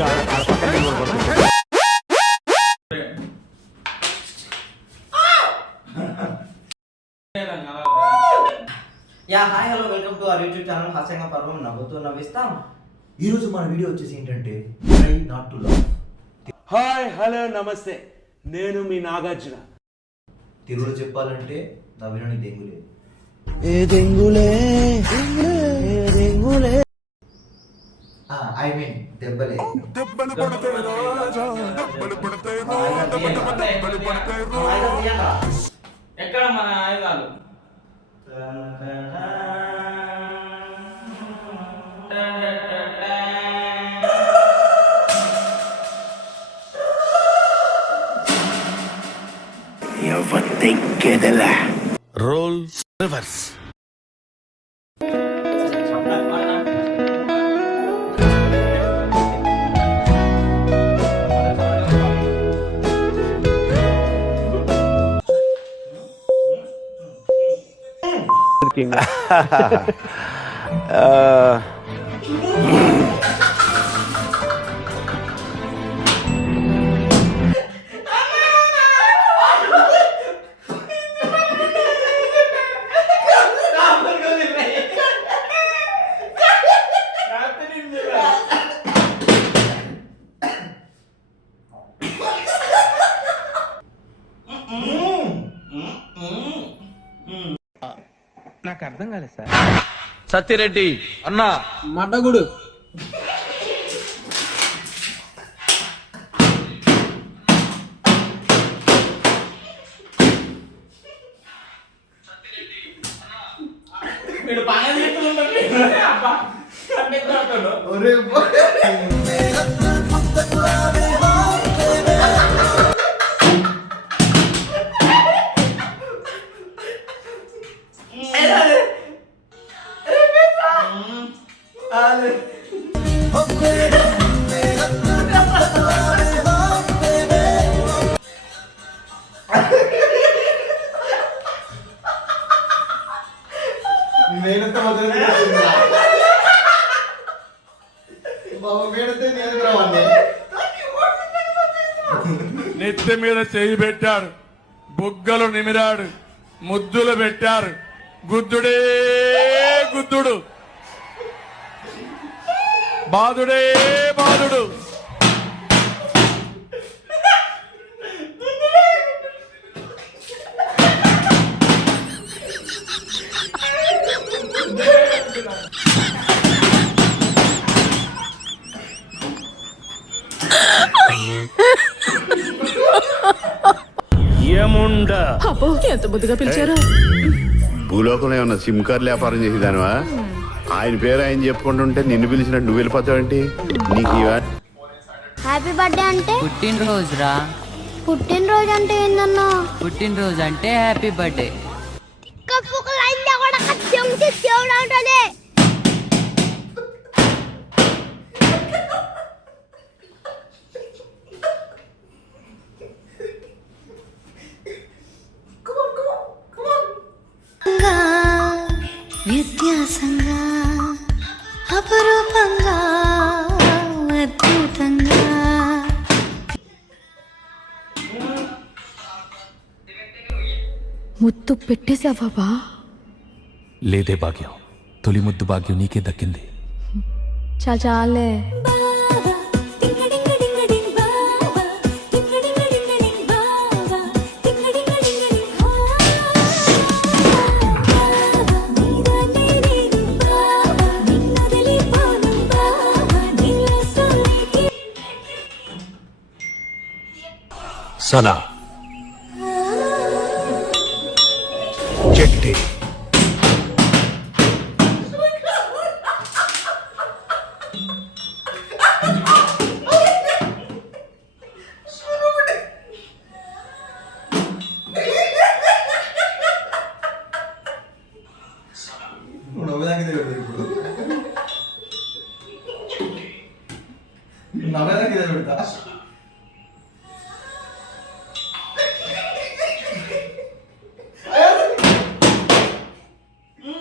Yeah hi hello welcome to our YouTube channel హాస్యంగా పర్వం నవ్వుతూ నవ్విస్తాం. ఈరోజు మన వీడియో వచ్చేసి ఏంటంటే try not to love. Hi hello నమస్తే, నేను మీ నాగార్జున. తెలుగులో చెప్పాలంటే నవ్వినని దెంగులే ఏ దెంగులే ఏ దెంగులే ఐ మీన్ దెబ్బలే. ఎక్కడ మన ఆయుధాలు? Role reverse. నాకు అర్థం కాలేదు సార్. సత్యరెడ్డి అన్నా మడ్డగుడు వీడు బాగా చెప్తుంటాడు. అబ్బా కన్నెత్తాడు. నెత్తి మీద చేయి పెట్టాడు, బుగ్గలు నిమిరాడు, ముద్దులు పెట్టారు. గుద్దుడే గుద్దుడు, బాదుడే బాదుడు. ఎంత బుద్ధిగా పిలిచారు. భూలోకంలో ఏమన్నా సిమ్ కార్డు వ్యాపారం చేసేదానివా? ఆయన పేరు ఆయన చెప్పుకుంటుంటే నిన్ను పిలిచినట్టు నువ్వు వెళ్ళిపోతావేంటి? నీకు హ్యాపీ బర్త్డే అంటే పుట్టినరోజు రా. పుట్టినరోజు అంటే ఏందన్నా? పుట్టినరోజు అంటే హ్యాపీ బర్త్డే. వ్యత్యాసంగా అపరూపంగా అద్భుతంగా ముద్దు పెట్టేసావా బా? లేదే భాగ్యం, తొలి ముద్దు భాగ్యం నీకే దక్కింది. చాలే. సనా చెట్టి నవ్వేదానికి ఇప్పుడు నవ్వేదానికి పెడతా.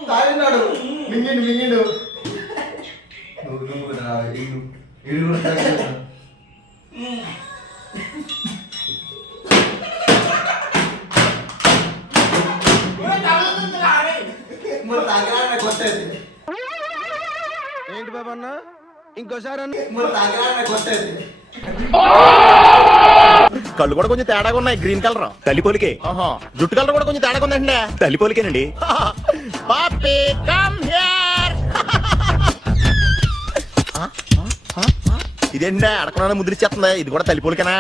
తాగినాడు మింగిండు మింగిండు. నువ్వు ఇడు కూడా ఏంటి బాబు అన్న ఇంకోసారి అన్న మరి తాగరానే కొట్టేది. కళ్ళు కూడా కొంచెం తేడాగా ఉన్నాయి గ్రీన్ కలర్ తల్లిపోలికే జుట్టు కలర్ కూడా కొంచెం తేడాగా ఉందండి తల్లిపోలికేనండి పాపి కమ్ హియర్ ఇదేంటి అడగకుండా ముద్రిచ్చేస్తుంది ఇది కూడా తల్లిపోలికేనా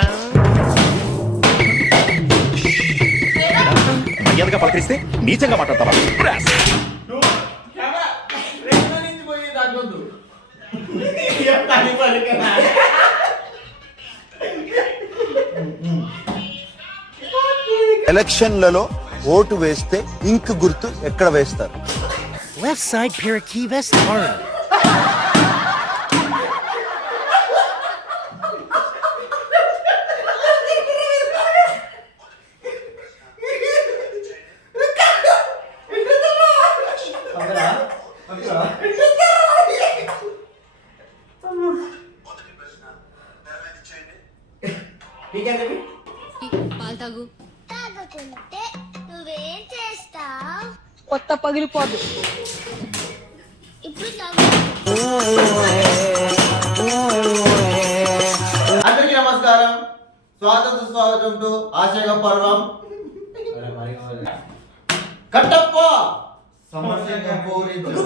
మర్యాదగా పలకరిస్తే నీచంగా మాట్లాడతావా కెమెరా రెండు నుంచి పోయి దాంట్లో పని పలికనా ఎలక్షన్లలో ఓటు వేస్తే ఇంక్ గుర్తు ఎక్కడ వేస్తారు Left side Parakeet West Hard. పక్కరా? పక్కరా? పీకేంటి ఇవి? పాలు తాగు తాగకుంటే నువ్వేం చేస్తావు? కొత్త పగిలిపోద్దు. ఇప్పుడు తాగు. అందరికీ నమస్కారం, స్వాగతం టు ఆశయ పర్వం. కట్టప్ప సమస్యగా పూరించు.